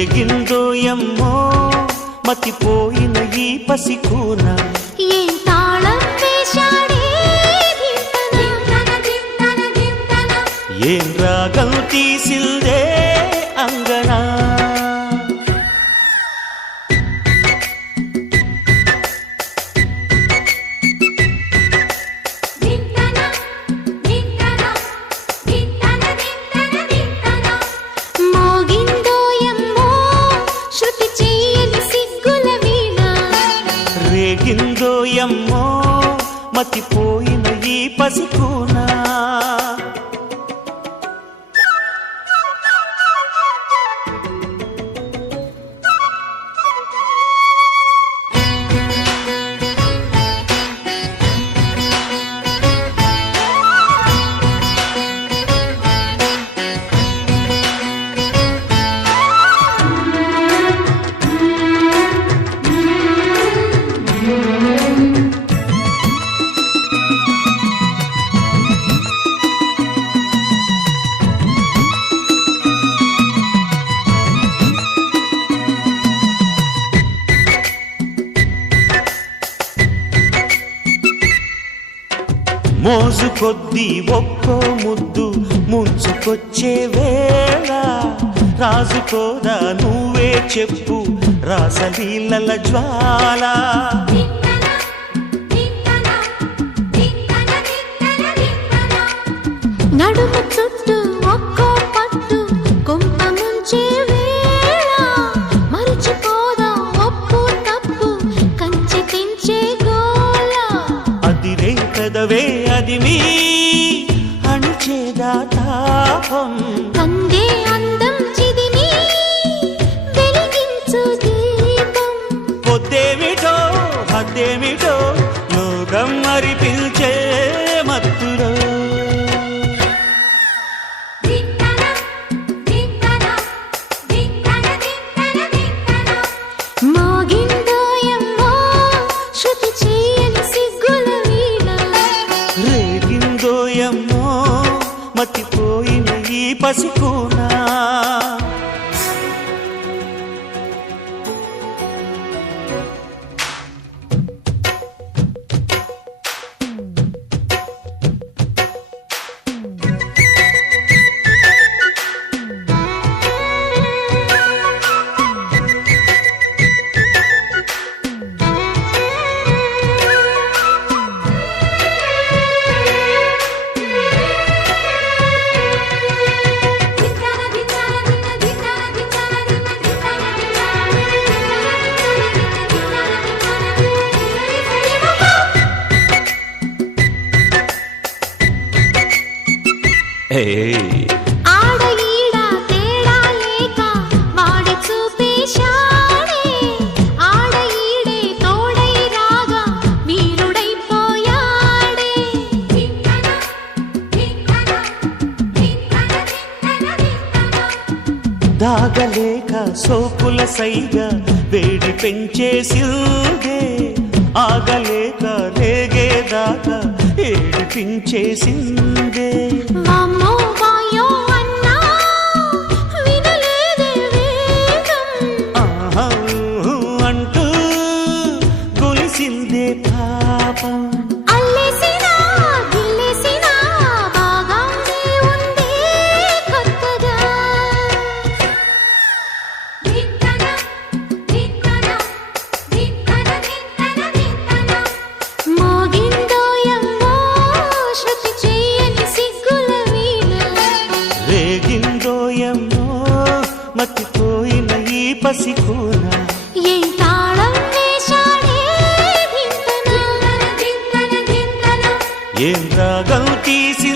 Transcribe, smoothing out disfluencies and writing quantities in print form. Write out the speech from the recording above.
రేగిందోయమ్మో మతిపోయిన ఈ పసికూన ఏం తాళం వేశాడే ఏం రాగం తీసిందే అంగనా రేగిందోయమ్మో మతిపోయిన ఈ పసికూనా మోజు కొద్దీ ఒక్కో ముద్దు ముంచుకొచ్చే వేళ రాజుకోదా నువ్వే చెప్పు రాసలీలల జ్వాల నడుము చుట్టూ ఒక్కో పట్టు కొంప ముంచే వేళ మరిచిపోదా ఒప్పు తప్పు కంచి తెంచే గోల అదిరే కదవే అది మీ అణిచేదా తాపం కందే అందం చిదిమి వెలిగించు దీపం పొద్దేమిటో హద్దేమిటో లోకం మరి పిలిచే మత్తులో మోగిందోయమ్మో శృతి చేయని సిగ్గుల వీణ రేగిందోయమ్మో మతిపోయిన ఈ పసికూనా ఆడ ఈడ తేడా లేక వాడి చూపేశాడే ఆడ ఈడే తోడై రాగా వీరుడైపోయాడే దాగలేక సోకుల సైగా వేడి పెంచేసిందే ఆగలేక రేగేదాకా ఏడిపించేసిందే వామ్మో వాయో అన్నా వినలేదే వేగం ఆహా అంటూ గొలిసిందే పాపం అల్లేసినా గిల్లేసినా బాగానే ఉంది కొత్తగా మోగిందోయమ్మో శృతి చేయని సిగ్గుల వీణ రేగిందోయమ్మో మతిపోయిన ఈ పసికూనా ఏం తాళం వేశాడే ఏం రాగం తీసి